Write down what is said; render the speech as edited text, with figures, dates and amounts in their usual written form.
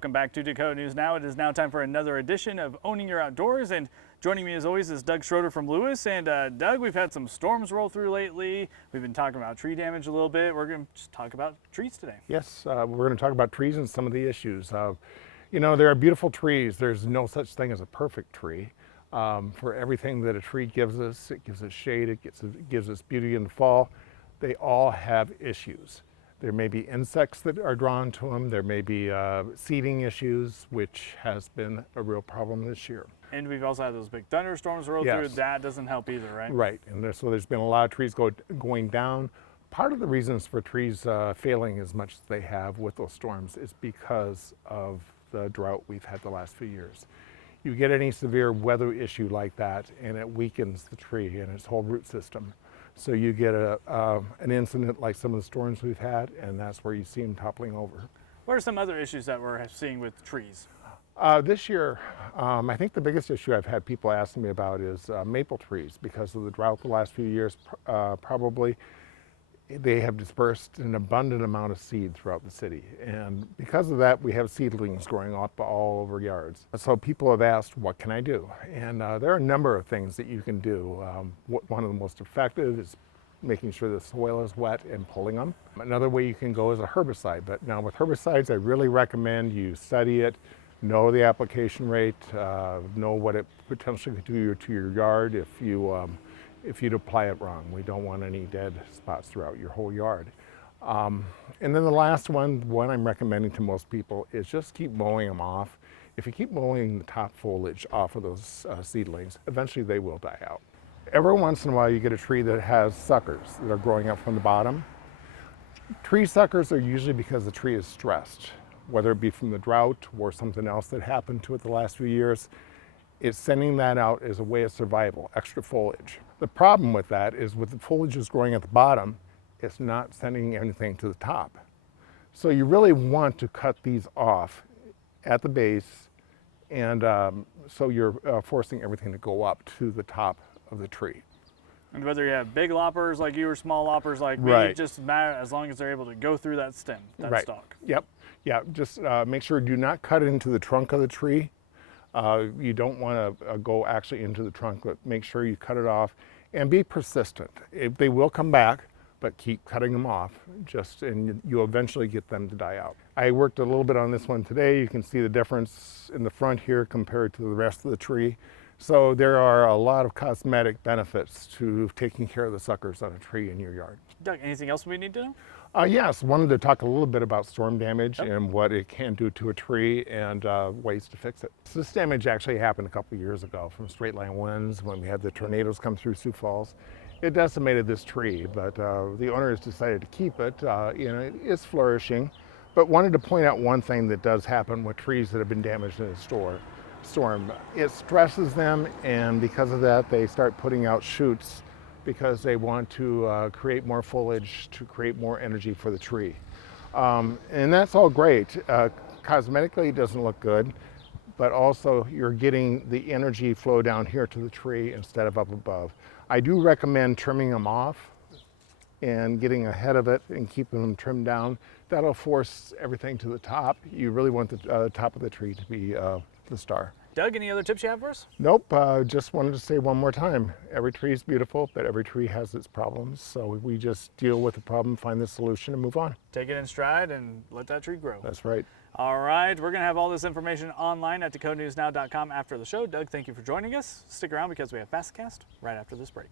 Welcome back to Dakota News Now. It is now time for another edition of Owning Your Outdoors, and joining me as always is Doug Schroeder from Lewis. And Doug, we've had some storms roll through lately. We've been talking about tree damage a little bit. We're going to just talk about trees today. Yes, we're going to talk about trees and some of the issues. You know, there are beautiful trees. There's no such thing as a perfect tree. For everything that a tree gives us, it gives us shade, it gives us beauty in the fall. They all have issues. There may be insects that are drawn to them. There may be seeding issues, which has been a real problem this year. And we've also had those big thunderstorms roll through. That doesn't help either, right? Right, and so there's been a lot of trees going down. Part of the reasons for trees failing as much as they have with those storms is because of the drought we've had the last few years. You get any severe weather issue like that, and it weakens the tree and its whole root system. So you get an incident like some of the storms we've had, and that's where you see them toppling over. What are some other issues that we're seeing with trees? This year, I think the biggest issue I've had people asking me about is maple trees. Because of the drought the last few years, probably they have dispersed an abundant amount of seed throughout the city. And because of that, we have seedlings growing up all over yards. So people have asked, what can I do? And there are a number of things that you can do. One of the most effective is making sure the soil is wet and pulling them. Another way you can go is a herbicide. But now with herbicides, I really recommend you study it, know the application rate, know what it potentially could do to your yard if you'd apply it wrong. We don't want any dead spots throughout your whole yard. And then the last one, what I'm recommending to most people is just keep mowing them off. If you keep mowing the top foliage off of those seedlings, eventually they will die out. Every once in a while you get a tree that has suckers that are growing up from the bottom. Tree suckers are usually because the tree is stressed, whether it be from the drought or something else that happened to it the last few years. It's sending that out as a way of survival, extra foliage. The problem with that is with the foliage is growing at the bottom, it's not sending anything to the top. So you really want to cut these off at the base, and so you're forcing everything to go up to the top of the tree. And whether you have big loppers like you or small loppers like me, it just matters as long as they're able to go through that stem, that stalk. Yep. Yeah, just make sure do not cut it into the trunk of the tree. You don't want to go actually into the trunk, but make sure you cut it off and be persistent. They will come back, but keep cutting them off, and you'll eventually get them to die out. I worked a little bit on this one today. You can see the difference in the front here compared to the rest of the tree. So there are a lot of cosmetic benefits to taking care of the suckers on a tree in your yard. Doug, anything else we need to know? Yes, wanted to talk a little bit about storm damage and what it can do to a tree and ways to fix it. So this damage actually happened a couple years ago from straight line winds when we had the tornadoes come through Sioux Falls. It decimated this tree, but the owners decided to keep it. You know, it's flourishing, but wanted to point out one thing that does happen with trees that have been damaged in a storm. It stresses them, and because of that, they start putting out shoots because they want to create more foliage to create more energy for the tree. And that's all great. Cosmetically, it doesn't look good, but also you're getting the energy flow down here to the tree instead of up above. I do recommend trimming them off and getting ahead of it and keeping them trimmed down. That'll force everything to the top. You really want the top of the tree to be the star. Doug, any other tips you have for us? Nope, just wanted to say one more time, every tree is beautiful, but every tree has its problems. So we just deal with the problem, find the solution, and move on. Take it in stride and let that tree grow. That's right. All right, we're going to have all this information online at dakotanewsnow.com after the show. Doug, thank you for joining us. Stick around because we have FastCast right after this break.